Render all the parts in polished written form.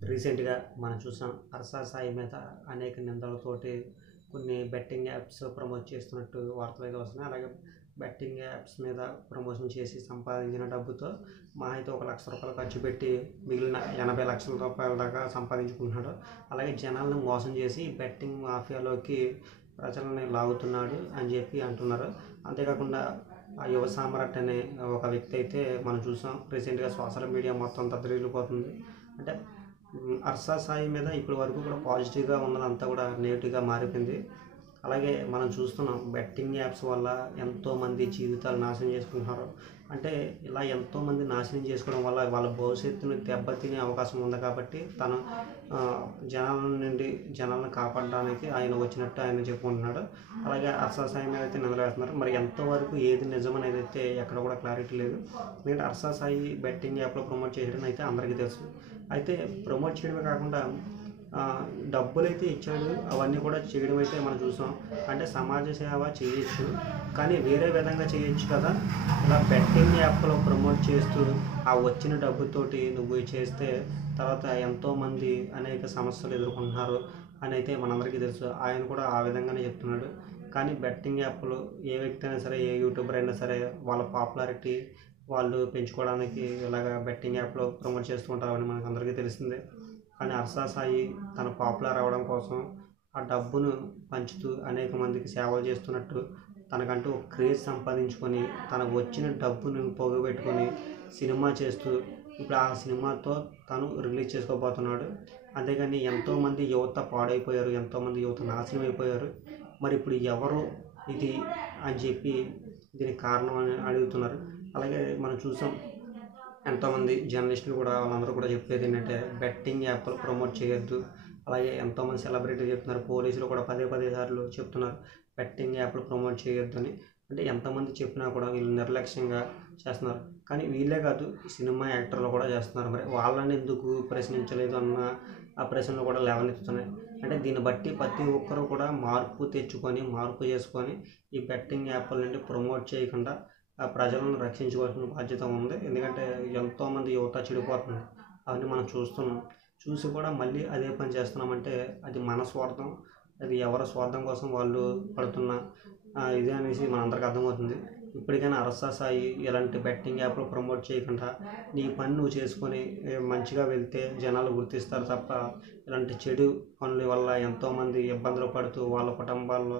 రీసెంట్‌గా మనం చూసాం 'అర్సా సాయి' మీద అనేక నిందలతోటి కొన్ని బెట్టింగ్ యాప్స్ ప్రమోట్ చేస్తున్నట్టు వార్తలైతే వస్తున్నాయి. అలాగే బెట్టింగ్ యాప్స్ మీద ప్రమోషన్ చేసి సంపాదించిన డబ్బుతో మహా అయితే ఒక ₹1,00,000 ఖర్చు పెట్టి మిగిలిన ₹80,00,000 దాకా సంపాదించుకుంటున్నాడు. అలాగే జనాలను మోసం చేసి బెట్టింగ్ మాఫియాలోకి ప్రజలని లాగుతున్నాడు అని చెప్పి అంటున్నారు. అంతేకాకుండా ఆ యువ సామ్రాట్ అనే ఒక వ్యక్తి అయితే మనం చూసాం. రీసెంట్‌గా సోషల్ మీడియా మొత్తం దద్దరిల్లిపోతుంది. అంటే 'అర్సా సాయి' మీద ఇప్పటి వరకు కూడా పాజిటివ్‌గా ఉన్నదంతా కూడా నెగెటివ్‌గా మారిపోయింది. అలాగే మనం చూస్తున్నాం బెట్టింగ్ యాప్స్ వల్ల ఎంతోమంది జీవితాలు నాశనం చేసుకుంటున్నారు. అంటే ఇలా ఎంతోమంది నాశనం చేసుకోవడం వల్ల వాళ్ళ భవిష్యత్తుని దెబ్బతినే అవకాశం ఉంది కాబట్టి తను జనాలను కాపాడడానికి ఆయన వచ్చినట్టు ఆయన చెప్పుకుంటున్నాడు. అలాగే 'అర్సా సాయి' మీద అయితే నిందలు వేస్తున్నారు. మరి ఎంతవరకు ఏది నిజమనేది అయితే ఎక్కడ కూడా క్లారిటీ లేదు. ఎందుకంటే 'అర్సా సాయి' బెట్టింగ్ యాప్లో ప్రమోట్ చేయడం అయితే అందరికీ తెలుసు. అయితే ప్రమోట్ చేయడమే కాకుండా డబ్బులైతే ఇచ్చాడు. అవన్నీ కూడా చేయడం అయితే మనం చూసాం. అంటే సమాజ సేవ చేయొచ్చు, కానీ వేరే విధంగా చేయొచ్చు కదా. ఇలా బెట్టింగ్ యాప్లో ప్రమోట్ చేస్తూ ఆ వచ్చిన డబ్బుతోటి నువ్వు చేస్తే తర్వాత ఎంతోమంది అనేక సమస్యలు ఎదుర్కొంటున్నారు అని అయితే మనందరికీ తెలుసు. ఆయన కూడా ఆ విధంగానే చెప్తున్నాడు. కానీ బెట్టింగ్ యాప్లు ఏ వ్యక్తి అయినా సరే, ఏ యూట్యూబర్ అయినా సరే వాళ్ళ పాపులారిటీ వాళ్ళు పెంచుకోవడానికి ఇలాగ బెట్టింగ్ యాప్లో ప్రమోట్ చేస్తూ ఉంటారని మనకు అందరికీ తెలిసిందే. కానీ 'అర్సా సాయి' తన పాపులర్ అవ్వడం కోసం ఆ డబ్బును పంచుతూ అనేక మందికి సేవలు చేస్తున్నట్టు తనకంటూ ఒక క్రేజ్ సంపాదించుకొని తనకు వచ్చిన డబ్బును పోగబెట్టుకొని సినిమా చేస్తూ ఇప్పుడు ఆ సినిమాతో తను రిలీజ్ చేసుకోబోతున్నాడు. అంతేగాని ఎంతోమంది యువత పాడైపోయారు, ఎంతోమంది యువత నాశనం అయిపోయారు. మరి ఇప్పుడు ఎవరు ఇది అని చెప్పి దీనికి కారణం అని అడుగుతున్నారు. అలాగే మనం చూసాం ఎంతోమంది జర్నలిస్టులు కూడా వాళ్ళందరూ కూడా చెప్పేది ఏంటంటే బెట్టింగ్ యాప్లు ప్రమోట్ చేయొద్దు. అలాగే ఎంతోమంది సెలబ్రిటీలు చెప్తున్నారు, పోలీసులు కూడా పదే సార్లు చెప్తున్నారు బెట్టింగ్ యాప్లు ప్రమోట్ చేయొద్దు అని. అంటే ఎంతమంది చెప్పినా కూడా వీళ్ళు నిర్లక్ష్యంగా చేస్తున్నారు. కానీ వీళ్ళే కాదు, సినిమా యాక్టర్లు కూడా చేస్తున్నారు. మరి వాళ్ళని ఎందుకు ప్రశ్నించలేదు అన్న ఆ ప్రశ్నలు కూడా లేవనెత్తుతున్నాయి. అంటే దీన్ని బట్టి ప్రతి ఒక్కరు కూడా మార్పు చేసుకొని ఈ బెట్టింగ్ యాప్ల నుండి ప్రమోట్ చేయకుండా ప్రజలను రక్షించుకోవాల్సిన బాధ్యత ఉంది. ఎందుకంటే ఎంతోమంది యువత చెడిపోతుంది. అవన్నీ మనం చూస్తున్నాం. చూసి కూడా మళ్ళీ అదే పని చేస్తున్నామంటే అది మన స్వార్థం. అది ఎవరి స్వార్థం కోసం వాళ్ళు పడుతున్న ఇదే అనేసి మనందరికీ అర్థమవుతుంది. ఇప్పటికైనా 'అర్సా సాయి' ఇలాంటి బెట్టింగ్ యాప్లు ప్రమోట్ చేయకుండా నీ పని నువ్వు చేసుకొని మంచిగా వెళ్తే జనాలు గుర్తిస్తారు తప్ప ఇలాంటి చెడు పనుల వల్ల ఎంతోమంది ఇబ్బందులు పడుతూ వాళ్ళ కుటుంబాల్లో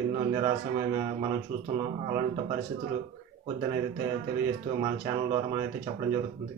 ఎన్నో నిరాశమైన మనం చూస్తున్నాం. అలాంటి పరిస్థితులు వద్దనైతే తెలియజేస్తూ మన ఛానల్ ద్వారా మనమైతే చెప్పడం జరుగుతుంది.